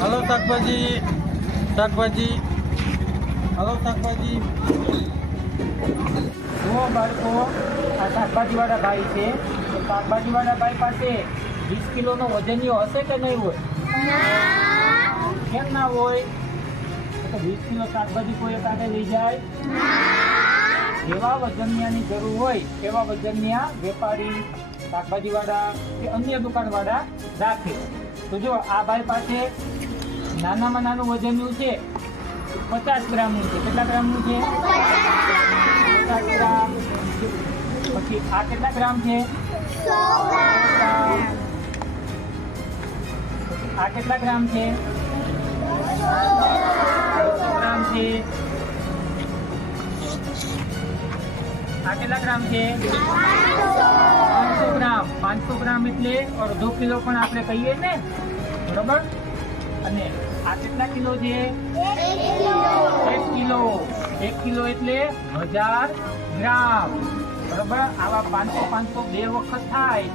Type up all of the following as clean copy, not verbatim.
Hello શાકભાજી શાકભાજી hello શાકભાજી જુઓ બાળકો, આ શાકભાજીવાળા ભાઈ છે. તો શાકભાજીવાળા ભાઈ પાસે 20 કિલોનો વજનિયો હશે કે નહીં હોય? કેમ ના હોય? તો 20 કિલો શાકભાજી કોઈ કાઢે લઈ જાય? જેવા વજનિયાની જરૂર હોય એવા વજનિયા વેપારી, શાકભાજીવાળા કે અન્ય દુકાનવાળા રાખે. તો જો આ ભાઈ પાસે નાનામાં નાનું વજનિયું છે 50 ગ્રામનું છે. કેટલા ગ્રામનું છે? 50 ગ્રામ. પછી આ કેટલા ગ્રામ છે? 100 ગ્રામ. આ કેટલા ગ્રામ છે? 200 ગ્રામ છે. આ કેટલા ગ્રામ છે? 500 ગ્રામ. 500 ગ્રામ એટલે અડધો કિલો પણ આપણે કહીએ ને, બરોબર? અને આ કેટલા કિલો છે? 1 કિલો. 1 કિલો એટલે 1000 ગ્રામ, બરોબર? આવા 500 બે વખત થાય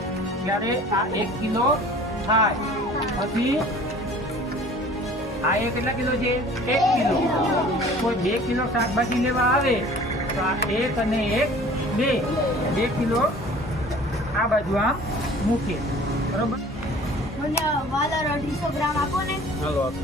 ત્યારે આ 1 કિલો થાય. પછી આ કેટલા કિલો છે? 1 કિલો. કોઈ 2 કિલો શાકભાજી લેવા આવે તો આ 1 અને 1 2 કિલો આ બાજુ આમ મૂકે, બરોબર? મને વાલર 250 ગ્રામ આપો ને. હાલો આપો.